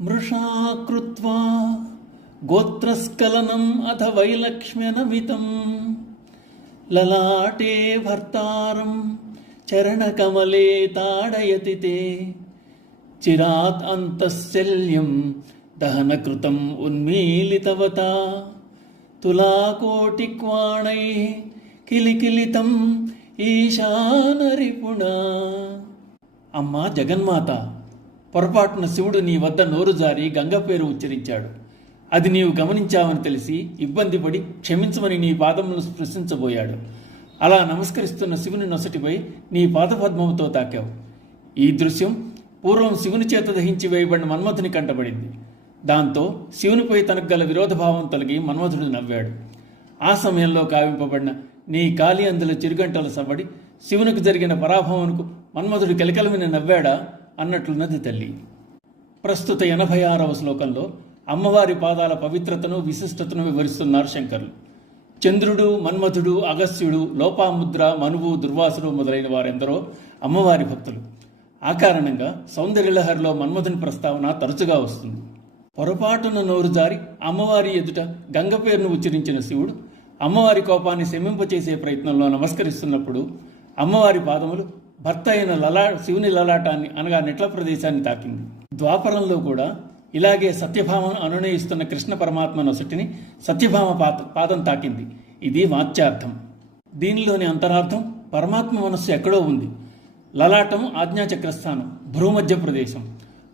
మృషా కృత్వా గోత్రస్ఖలనం అథ వైలక్ష్మ్యనమితం లలాటే భర్తారం చరణకమలే తాడయతి తే చిరాత్ అంతఃశల్యం దహనకృతం ఉన్మీలితవత తులాకోటిక్వాణై కిలికిలితం ఈశానరిపుణా. అమ్మా జగన్మాత, పొరపాటున శివుడు నీ వద్ద నోరు జారి గంగ పేరు ఉచ్చరించాడు. అది నీవు గమనించావని తెలిసి ఇబ్బంది పడి క్షమించమని నీ పాదములను స్పృశించబోయాడు. అలా నమస్కరిస్తున్న శివుని నొసటిపై నీ పాదపద్మముతో తాకావు. ఈ దృశ్యం పూర్వం శివుని చేత దహించి వేయబడిన మన్మథుని కంటబడింది. దాంతో శివునిపై తనకు గల విరోధభావం తొలగి మన్మథుడు నవ్వాడు. ఆ సమయంలో కావింపబడిన నీ కాలి అందుల చిరుగంటల సవ్వడి శివునికి జరిగిన పరాభవమునకు మన్మథుడు కెలకలమిన నవ్వాడా అన్నట్లున్నది తల్లి. ప్రస్తుత 86వ శ్లోకంలో అమ్మవారి పాదాల పవిత్రతను విశిష్టతను వివరిస్తున్నారు శంకరులు. చంద్రుడు, మన్మథుడు, అగస్త్యుడు, లోపాముద్ర, మనువు, దుర్వాసుడు మొదలైన వారెందరో అమ్మవారి భక్తులు. ఆ కారణంగా సౌందర్యలహరిలో మన్మథుని ప్రస్తావన తరచుగా వస్తుంది. పొరపాటున నోరు జారి అమ్మవారి ఎదుట గంగ పేరును ఉచ్చరించిన శివుడు అమ్మవారి కోపాన్ని శమింపచేసే ప్రయత్నంలో నమస్కరిస్తున్నప్పుడు అమ్మవారి పాదములు భర్త అయిన శివుని లలాటాన్ని అనగా నెట్ల ప్రదేశాన్ని తాకింది. ద్వాపరంలో కూడా ఇలాగే సత్యభామను అనునయిస్తున్న కృష్ణ పరమాత్మ నొసటిని సత్యభామ పాదం తాకింది. ఇది వాచ్యార్థం. దీనిలోని అంతరార్థం పరమాత్మ మనస్సు ఎక్కడో ఉంది. లలాటం ఆజ్ఞాచక్రస్థానం, భ్రూమధ్య ప్రదేశం.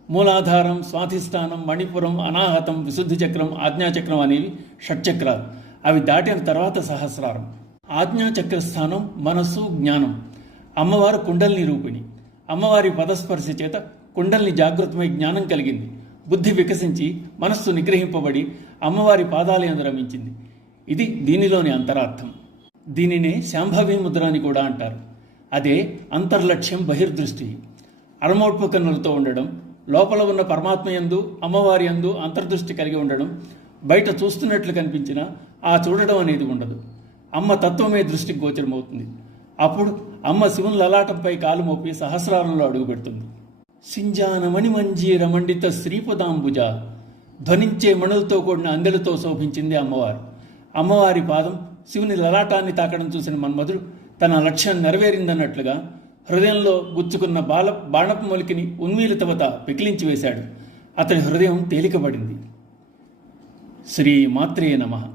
మూలాధారం, స్వాధిష్టానం, మణిపురం, అనాహతం, విశుద్ధి చక్రం, ఆజ్ఞాచక్రం అనేవి షట్చక్రాలు. అవి దాటిన తర్వాత సహస్రారం. ఆజ్ఞాచక్రస్థానం మనస్సు, జ్ఞానం. అమ్మవారు కుండల్ని రూపిణి. అమ్మవారి పదస్పర్శ చేత కుండల్ని జాగృతమై జ్ఞానం కలిగింది. బుద్ధి వికసించి మనస్సు నిగ్రహింపబడి అమ్మవారి పాదాలయందు రమించింది. ఇది దీనిలోని అంతరార్థం. దీనినే శాంభవి ముద్ర అని కూడా అంటారు. అదే అంతర్లక్ష్యం, బహిర్దృష్టి. అరమోడ్పు కన్నులతో ఉండడం, లోపల ఉన్న పరమాత్మ యందు అమ్మవారి యందు అంతర్దృష్టి కలిగి ఉండడం. బయట చూస్తున్నట్లు కనిపించినా ఆ చూడడం అనేది ఉండదు. అమ్మ తత్వమే దృష్టికి గోచరమవుతుంది. అప్పుడు అమ్మ శివుని లలాటంపై కాలు మోపి సహస్రారంలో అడుగుపెడుతుంది. సింజాన మణిమంజీర మండిత శ్రీపదాంబుజ. ధ్వనించే మణులతో కూడిన అందెలతో శోభించింది అమ్మవారు. అమ్మవారి పాదం శివుని లలాటాన్ని తాకడం చూసిన మన్మధుడు తన లక్ష్యం నెరవేరిందన్నట్లుగా హృదయంలో గుచ్చుకున్న బాణపు మొలికిని ఉన్మీలితవత పెకిలించి వేశాడు. అతడి హృదయం తేలికబడింది. శ్రీ మాత్రే నమః.